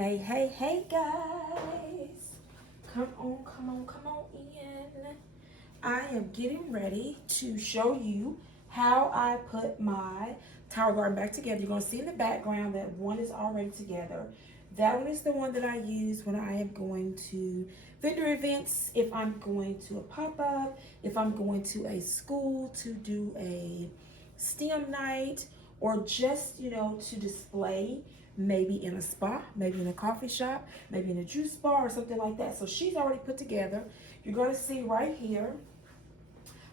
Hey, hey, hey guys. Come on in. I am getting ready to show you how I put my tower garden back together. You're going to see in the background that one is already together. That one is the one that I use when I am going to vendor events, if I'm going to a pop-up, if I'm going to a school to do a STEM night, or just, to display maybe in a spa, maybe in a coffee shop, maybe in a juice bar or something like that. So she's already put together. You're going to see right here,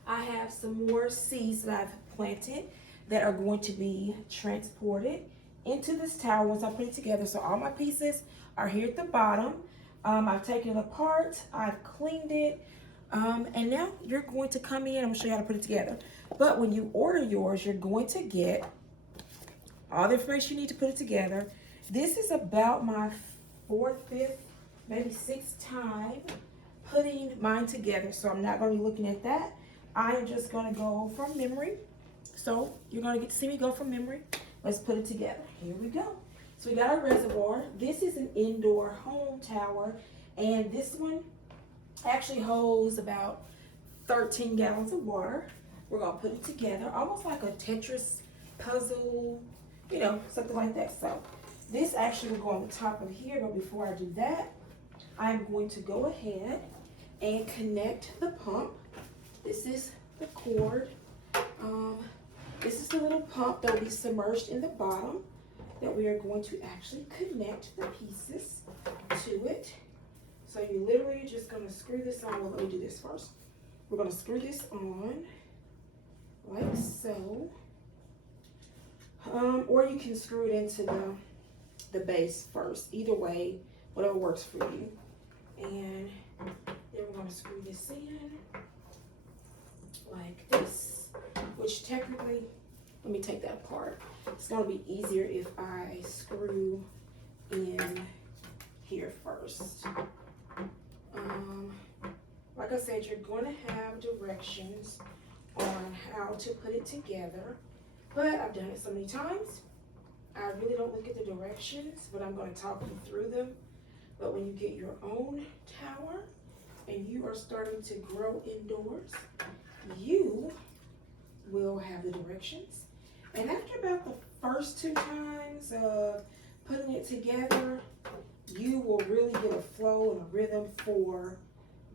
I have some more seeds that I've planted that are going to be transported into this tower once I put it together. So all my pieces are here at the bottom. I've taken it apart, I've cleaned it, and now you're going to come in. I'm gonna show you how to put it together. But when you order yours, you're going to get all the information you need to put it together. This is about my fourth, fifth, maybe sixth time putting mine together. So I'm not going to be looking at that. I am just going to go from memory. So you're going to get to see me go from memory. Let's put it together. Here we go. So we got our reservoir. This is an indoor home tower. And this one actually holds about 13 gallons of water. We're going to put it together almost like a Tetris puzzle, something like that. So this actually will go on the top of here, but before I do that, I'm going to go ahead and connect the pump. This is the cord. This is the little pump that will be submerged in the bottom that we are going to actually connect the pieces to it. So you literally are just going to screw this on. Well, let me do this first. We're going to screw this on like so. Or you can screw it into the base first. Either way, whatever works for you. And then we're going to screw this in like this, which technically, let me take that apart. It's going to be easier if I screw in here first. Like I said, you're going to have directions on how to put it together, but I've done it so many times. I really don't look at the directions, but I'm going to talk you through them. But when you get your own tower and you are starting to grow indoors, you will have the directions. And after about the first 2 times of putting it together, you will really get a flow and a rhythm for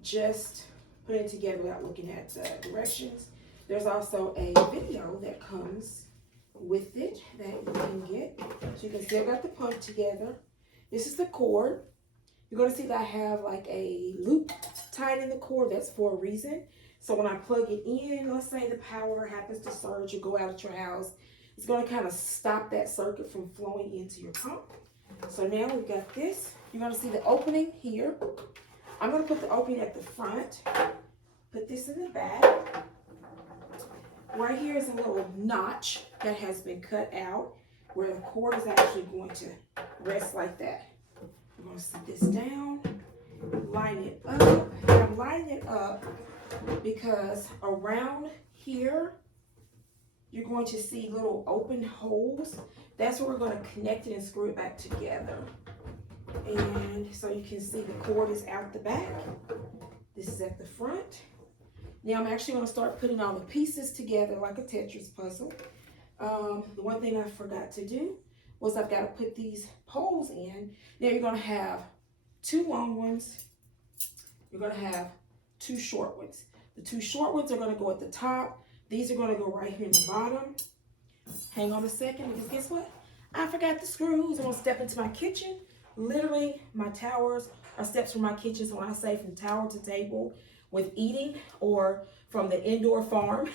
just putting it together without looking at the directions. There's also a video that comes with it that you can get. So you can see I got the pump together. This is the cord. You're going to see that I have like a loop tied in the cord. That's for a reason. So when I plug it in, let's say the power happens to surge or go out at your house, it's going to kind of stop that circuit from flowing into your pump. So now we've got this. You're going to see the opening here. I'm going to put the opening at the front. Put this in the back. Right here is a little notch that has been cut out where the cord is actually going to rest like that. I'm going to set this down, line it up. I'm lining it up because around here, you're going to see little open holes. That's where we're going to connect it and screw it back together. And so you can see the cord is out the back. This is at the front. Now I'm actually going to start putting all the pieces together like a Tetris puzzle. The one thing I forgot to do was I've got to put these poles in. Now you're going to have 2 long ones. You're going to have 2 short ones. The 2 short ones are going to go at the top. These are going to go right here in the bottom. Hang on a second, because guess what? I forgot the screws. I'm going to step into my kitchen. Literally, my towers are steps from my kitchen. So when I say from tower to table with eating, or from the indoor farm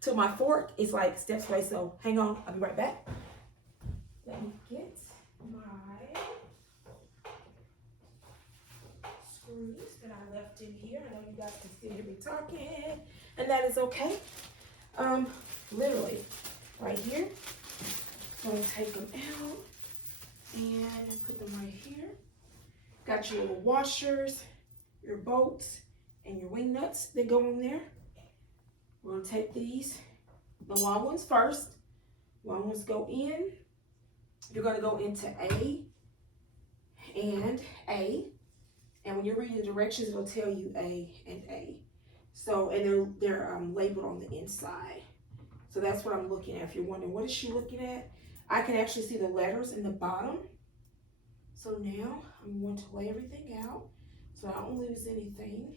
to my fork, it's like steps away. So hang on, I'll be right back. Let me get my screws that I left in here. I know you guys can still hear me talking, and that is okay. Literally, right here. I'm gonna take them out and put them right here. Got your little washers, your bolts, and your wing nuts that go in there. We're gonna take these, the long ones first. Long ones go in. You're gonna go into A A. And when you're reading the directions, it'll tell you A and A. So, and they're labeled on the inside. So that's what I'm looking at. If you're wondering, what is she looking at? I can actually see the letters in the bottom. So now I'm going to lay everything out so I don't lose anything.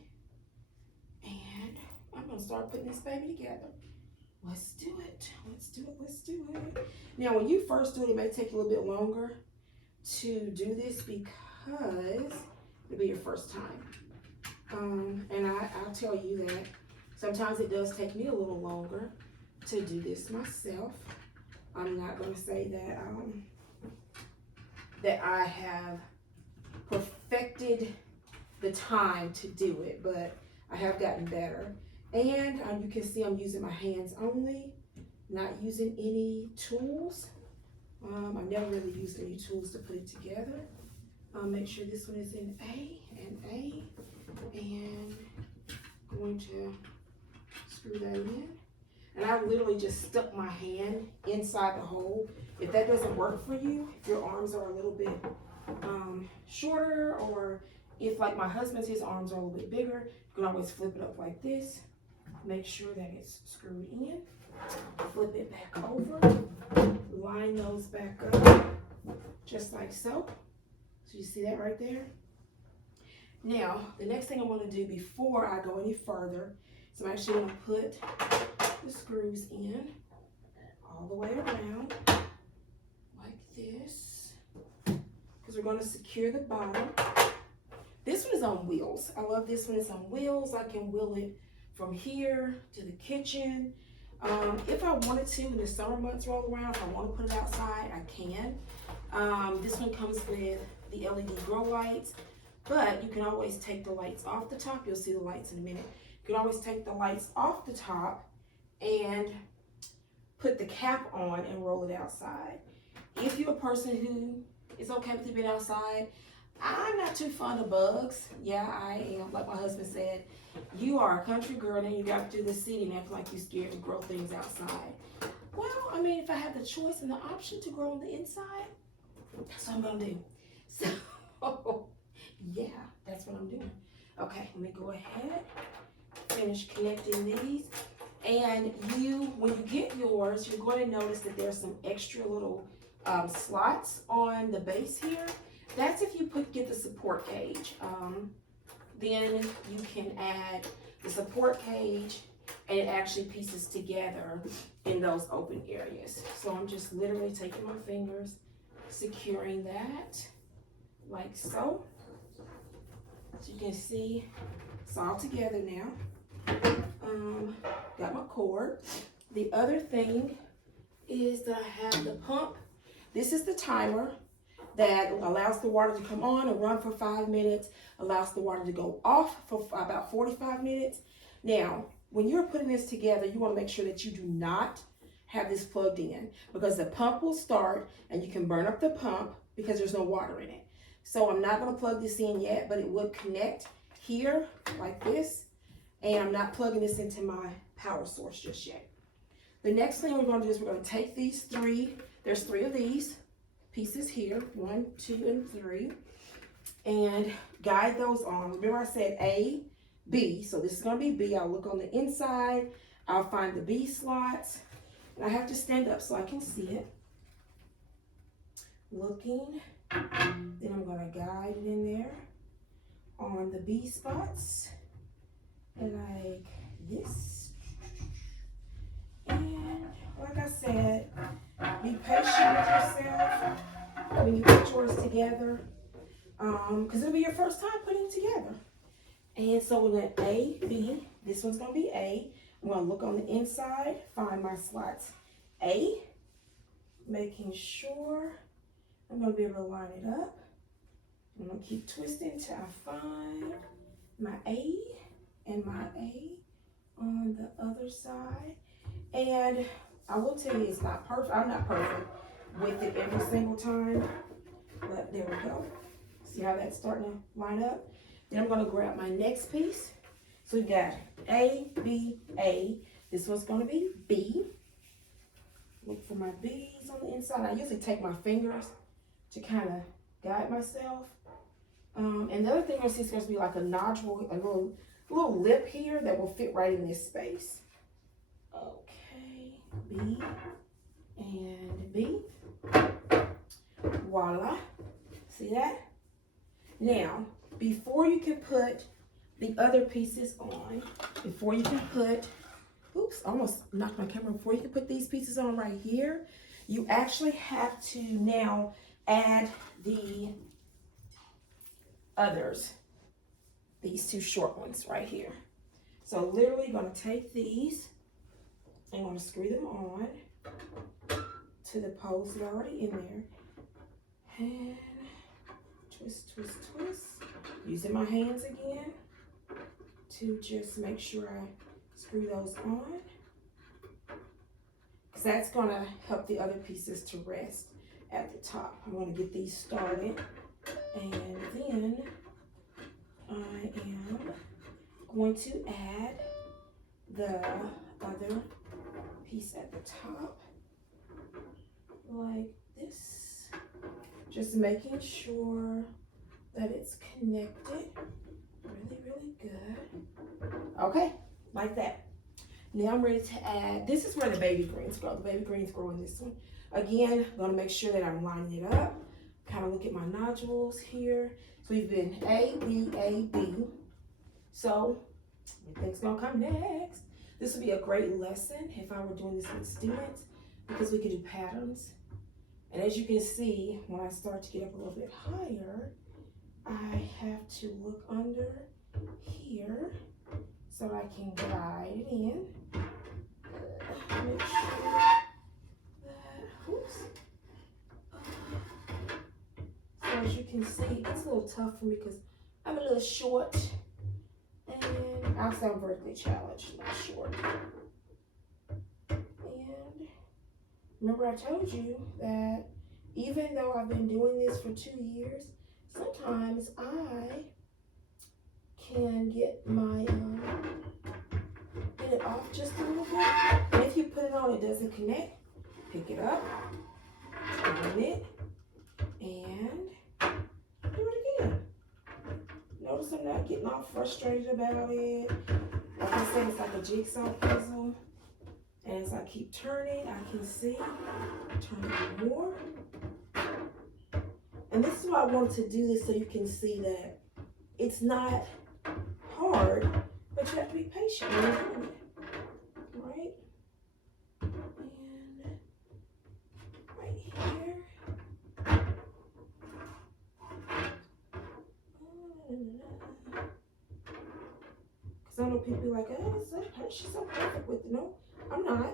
And I'm going to start putting this baby together. Let's do it. Let's do it. Let's do it. Now, when you first do it, it may take you a little bit longer to do this because it'll be your first time. And I'll tell you that sometimes it does take me a little longer to do this myself. I'm not going to say that that I have perfected the time to do it, but I have gotten better. And you can see I'm using my hands only, not using any tools. I've never really used any tools to put it together. Make sure this one is in A and A, and I'm going to screw that in. And I literally just stuck my hand inside the hole. If that doesn't work for you, if your arms are a little bit shorter, or if like my husband's, his arms are a little bit bigger, you can always flip it up like this. Make sure that it's screwed in. Flip it back over. Line those back up, just like so. So you see that right there? Now, the next thing I'm going to do before I go any further is I'm actually going to put the screws in all the way around like this, because we're going to secure the bottom. This one is on wheels. I love this one. It's on wheels. I can wheel it from here to the kitchen. If I wanted to, when the summer months roll around, if I want to put it outside, I can. This one comes with the LED grow lights, but you can always take the lights off the top. You'll see the lights in a minute. You can always take the lights off the top and put the cap on and roll it outside. If you're a person who is okay with it being outside, I'm not too fond of bugs. Yeah, I am. Like my husband said, you are a country girl and you got to do the city and act like you're scared to grow things outside. Well, I mean, if I have the choice and the option to grow on the inside, that's what I'm going to do. So, yeah, that's what I'm doing. Okay, let me go ahead, finish connecting these. And when you get yours, you're going to notice that there's some extra little slots on the base here. That's if you get the support cage. Then you can add the support cage and it actually pieces together in those open areas. So I'm just literally taking my fingers, securing that like so. So you can see it's all together now. Got my cord. The other thing is that I have the pump. This is the timer that allows the water to come on and run for 5 minutes, allows the water to go off for about 45 minutes. Now, when you're putting this together, you want to make sure that you do not have this plugged in, because the pump will start and you can burn up the pump because there's no water in it. So I'm not going to plug this in yet, but it would connect here like this. And I'm not plugging this into my power source just yet. The next thing we're going to do is we're going to take these three, there's 3 of these pieces here, 1, 2, and 3, and guide those on. Remember I said A, B, so this is going to be B. I'll look on the inside, I'll find the B slots, and I have to stand up so I can see it. Looking, then I'm going to guide it in there on the B spots, like this. And like I said, be patient with yourself when you put yours together, because it'll be your first time putting it together. And so we're going to A, B. This one's going to be A. I'm going to look on the inside, find my slots A, making sure I'm going to be able to line it up. I'm going to keep twisting until I find my A and my A on the other side. And I will tell you, it's not perfect. I'm not perfect with it every single time, but there we go. See how that's starting to line up? Then I'm going to grab my next piece. So we got A, B, A. This one's going to be B. Look for my B's on the inside. I usually take my fingers to kind of guide myself. And the other thing you'll see is going to be like a nodule, a little lip here that will fit right in this space. Okay, B and B. Voila. See that? Now, before you can put the other pieces on, before you can put, oops, I almost knocked my camera, before you can put these pieces on right here, you actually have to now add the others, these two short ones right here. So literally gonna take these and gonna screw them on to the poles that are already in there. And twist, twist, twist. Using my hands again to just make sure I screw those on. Because that's gonna help the other pieces to rest at the top. I'm gonna get these started. And then I am going to add the other piece at the top like this, just making sure that it's connected really good. Okay, like that. Now I'm ready to add, this is where the baby greens grow. The baby greens grow in this one. Again, I'm gonna make sure that I'm lining it up. Kind of look at my nodules here. So we've been A, B, A, B. So what think's gonna come next? This would be a great lesson if I were doing this with students, because we could do patterns. And as you can see, when I start to get up a little bit higher, I have to look under here so I can glide it in. Make sure that, oops. So as you can see, it's a little tough for me because I'm a little short. And I'll say I'm vertically challenged, not short. And remember I told you that even though I've been doing this for 2 years, sometimes I can get it off just a little bit. And if you put it on, it doesn't connect. Pick it up, turn it, and do it again. Notice I'm not getting all frustrated about it. Like I said, it's like a jigsaw puzzle. And as I keep turning, I can see, turn it more. And this is why I wanted to do this, so you can see that it's not hard, but you have to be patient when you're doing it, right? And right here. Because I know people are like, oh, she's so perfect with it. No, I'm not.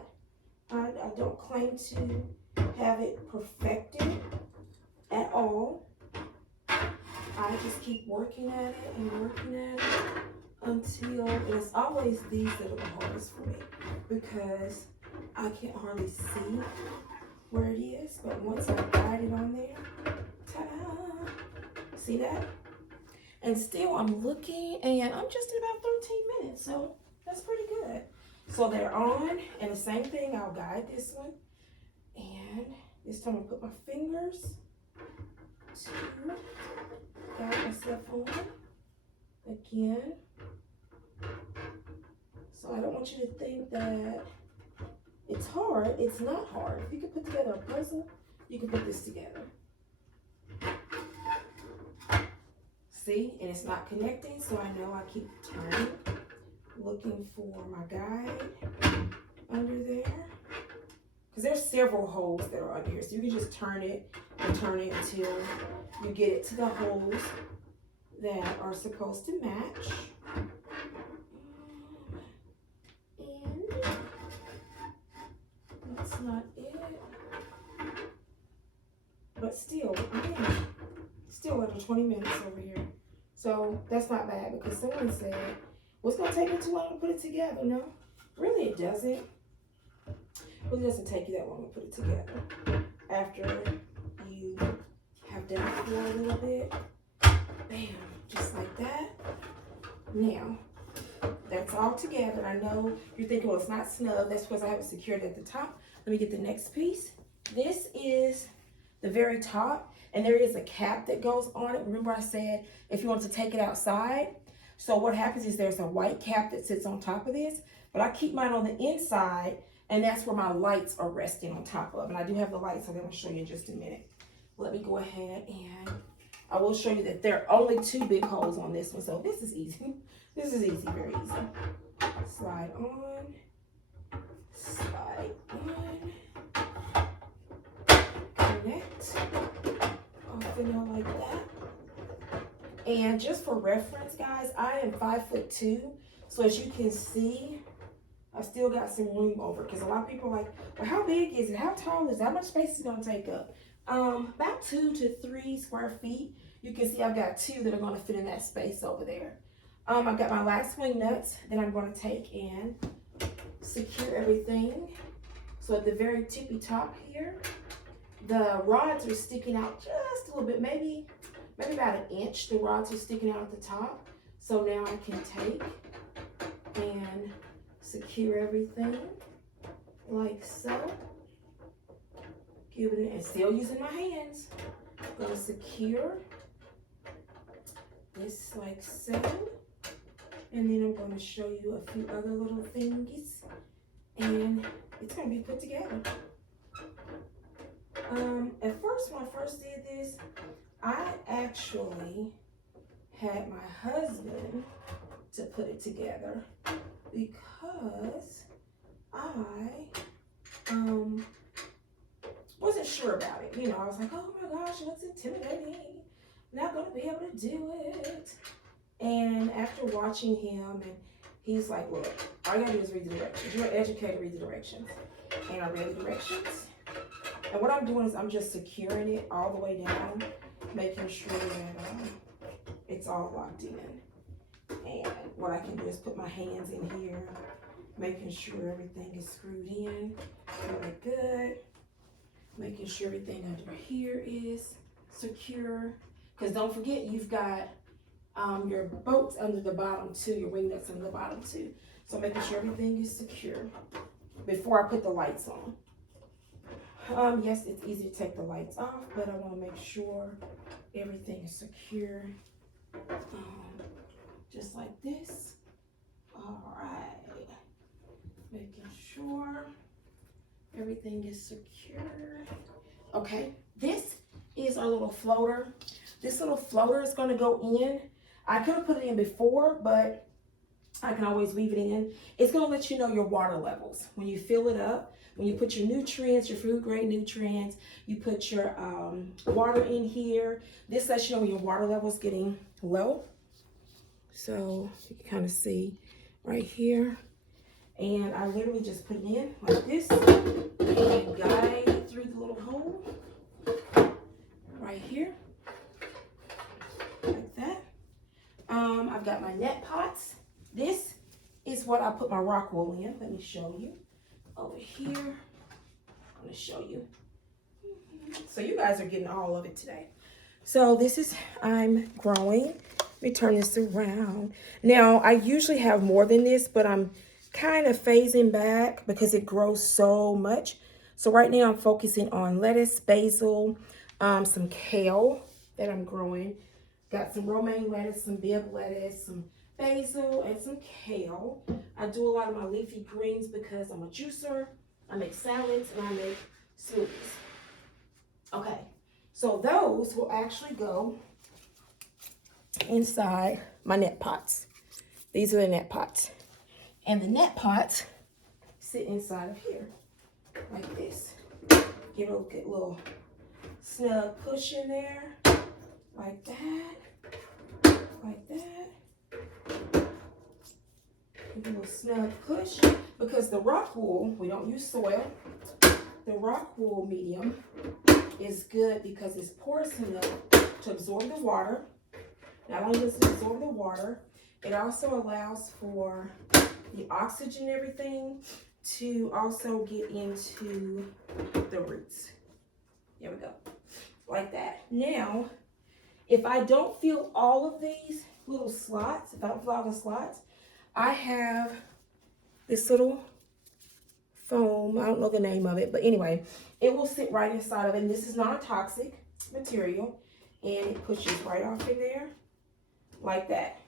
I don't claim to have it perfected at all. I just keep working at it and working at it until it's always these that are the hardest for me, because I can't hardly see where it is. But once I got it on there, ta-da! See that? And still I'm looking, and I'm just at about 13 minutes, so that's pretty good. So they're on, and the same thing, I'll guide this one. And this time I'll put my fingers to guide myself on again. So I don't want you to think that it's hard. It's not hard. If you can put together a puzzle, you can put this together. See, and it's not connecting, so I know I keep turning, looking for my guide under there. Because there's several holes that are under here, so you can just turn it and turn it until you get it to the holes that are supposed to match. And that's not it. But still, I am still under 20 minutes over here. So that's not bad, because someone said, well, it's going to take you too long to put it together. No, really it doesn't. It really doesn't take you that long to put it together. After you have done it for a little bit, bam, just like that. Now, that's all together. I know you're thinking, well, it's not snug. That's because I have it secured at the top. Let me get the next piece. This is the very top. and there is a cap that goes on it. Remember I said if you want to take it outside. So what happens is there's a white cap that sits on top of this, but I keep mine on the inside, and that's where my lights are resting on top of. And I do have the lights, so I'm gonna show you in just a minute. Let me go ahead and I will show you that there are only 2 big holes on this one. So this is easy. This is easy, very easy. Slide on, slide on, connect, off and on like that. And just for reference, guys, I am 5'2". So as you can see, I've still got some room over, because a lot of people are like, well, how big is it? How tall is it? How much space is it gonna take up? About 2 to 3 square feet. You can see I've got 2 that are gonna fit in that space over there. I've got my last swing nuts that I'm gonna take and secure everything. So at the very tippy top here, the rods are sticking out just a little bit, maybe about an inch. The rods are sticking out at the top. So now I can take and secure everything like so. Give it, and still using my hands. I'm gonna secure this like so. And then I'm gonna show you a few other little thingies, and it's gonna be put together. At first, when I first did this, I actually had my husband to put it together because I wasn't sure about it. You know, I was like, oh my gosh, that's intimidating. Not gonna be able to do it. And after watching him, and he's like, look, all you gotta do is read the directions. You're an educator, read the directions. And I read the directions. And what I'm doing is I'm just securing it all the way down, making sure that it's all locked in. And what I can do is put my hands in here, making sure everything is screwed in really good. Making sure everything under here is secure. Because don't forget, you've got your bolts under the bottom too, your wing nuts under the bottom too. So making sure everything is secure before I put the lights on. Yes, it's easy to take the lights off, but I want to make sure everything is secure. Just like this. All right. Making sure everything is secure. Okay, this is our little floater. This little floater is going to go in. I could have put it in before, but I can always weave it in. It's going to let you know your water levels. When you fill it up, when you put your nutrients, your food grade nutrients, you put your water in here. This lets you know when your water level is getting low. So you can kind of see right here. And I literally just put it in like this and guide it through the little hole right here, like that. I've got my net pots. This is what I put my rock wool in. Let me show you. Over here, I'm going to show you. So you guys are getting all of it today. So this is, I'm growing. Let me turn this around. Now, I usually have more than this, but I'm kind of phasing back because it grows so much. So right now I'm focusing on lettuce, basil, some kale that I'm growing. Got some romaine lettuce, some Bibb lettuce, some basil, and some kale. I do a lot of my leafy greens because I'm a juicer. I make salads and I make smoothies. Okay, so those will actually go inside my net pots. These are the net pots. And the net pots sit inside of here, like this. Give it a good little snug push in there, like that, like that. Give it a little snug push, because the rock wool, we don't use soil. The rock wool medium is good because it's porous enough to absorb the water. Not only does it absorb the water, it also allows for the oxygen and everything to also get into the roots. There we go, like that. Now, if I don't fill all of these little slots, if I don't fill all the slots, I have this little foam. I don't know the name of it, but anyway, it will sit right inside of it. And this is non-toxic. material, and it pushes right off in there like that.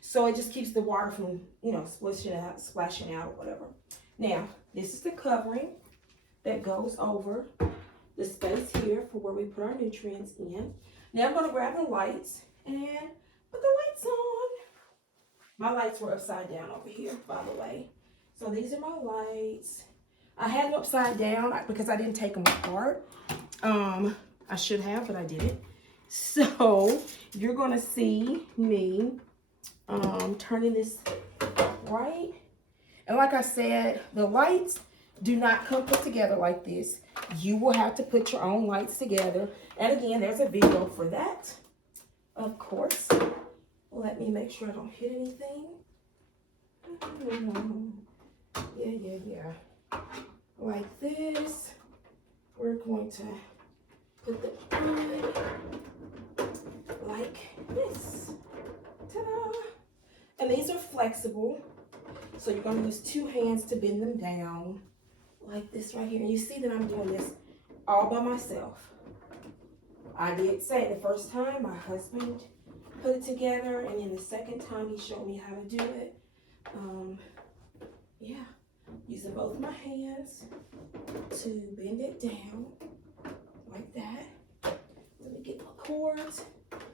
So it just keeps the water from, you know, splashing out or whatever. Now, this is the covering that goes over the space here for where we put our nutrients in. Now I'm going to grab the lights and put the lights on. My lights were upside down over here, by the way. So these are my lights. I had them upside down because I didn't take them apart. I should have, but I didn't. So you're going to see me turning this right. And like I said, the lights do not come put together like this. You will have to put your own lights together. And again, there's a video for that, of course. Let me make sure I don't hit anything. Yeah. Like this. We're going to put them on like this. Ta-da! And these are flexible. So you're going to use 2 hands to bend them down like this right here. And you see that I'm doing this all by myself. I did say the first time my husband put it together, and then the second time he showed me how to do it. Yeah, using both my hands to bend it down like that. Let me get my cords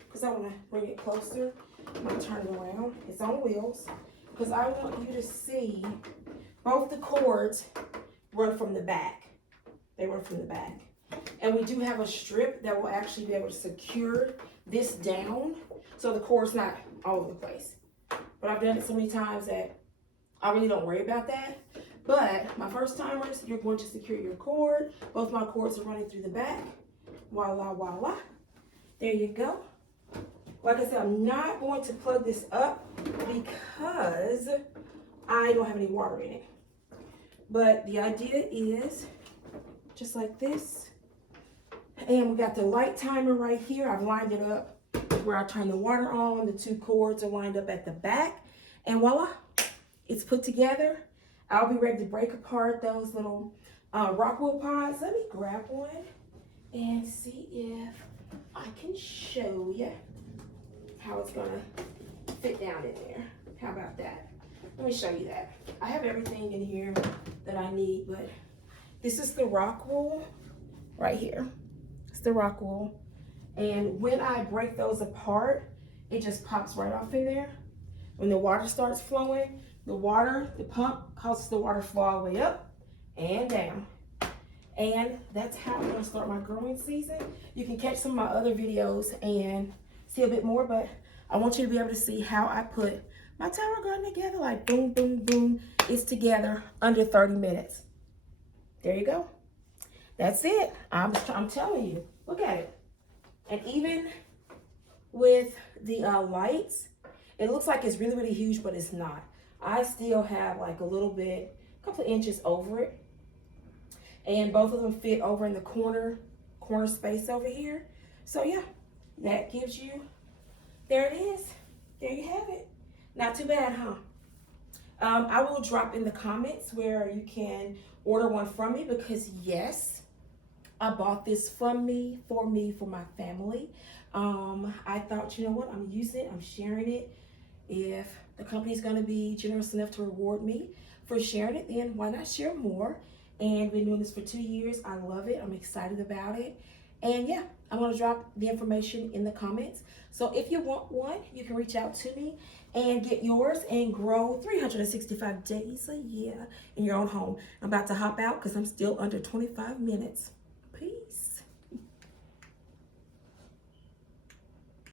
because I want to bring it closer. I'm going to turn it around. It's on wheels because I want you to see both the cords run from the back. They run from the back. And we do have a strip that will actually be able to secure this down so the cord's not all over the place. But I've done it so many times that I really don't worry about that. But my first timers, you're going to secure your cord. Both my cords are running through the back. Voila, voila. There you go. Like I said, I'm not going to plug this up because I don't have any water in it. But the idea is just like this. And we got the light timer right here. I've lined it up where I turn the water on. The 2 cords are lined up at the back. And voila, it's put together. I'll be ready to break apart those little Rockwool pods. Let me grab one and see if I can show you how it's gonna fit down in there. How about that? Let me show you that. I have everything in here that I need, but this is the Rockwool right here. It's the Rockwool. And when I break those apart, it just pops right off in there. When the water starts flowing, the pump causes the water to flow all the way up and down. And that's how I'm gonna start my growing season. You can catch some of my other videos and see a bit more, but I want you to be able to see how I put my tower garden together, like boom, boom, boom. It's together under 30 minutes. There you go. That's it. I'm telling you, look at it. And even with the lights, it looks like it's really, really huge, but it's not. I still have like a couple of inches over it. And both of them fit over in the corner space over here. So yeah, that gives you, there it is. There you have it. Not too bad, huh? I will drop in the comments where you can order one from me because yes, I bought this from me, for my family. I thought, you know what, I'm using it, I'm sharing it. If the company's gonna be generous enough to reward me for sharing it, then why not share more? And been doing this for 2 years. I love it, I'm excited about it. And yeah, I'm gonna drop the information in the comments. So if you want one, you can reach out to me and get yours and grow 365 days a year in your own home. I'm about to hop out because I'm still under 25 minutes.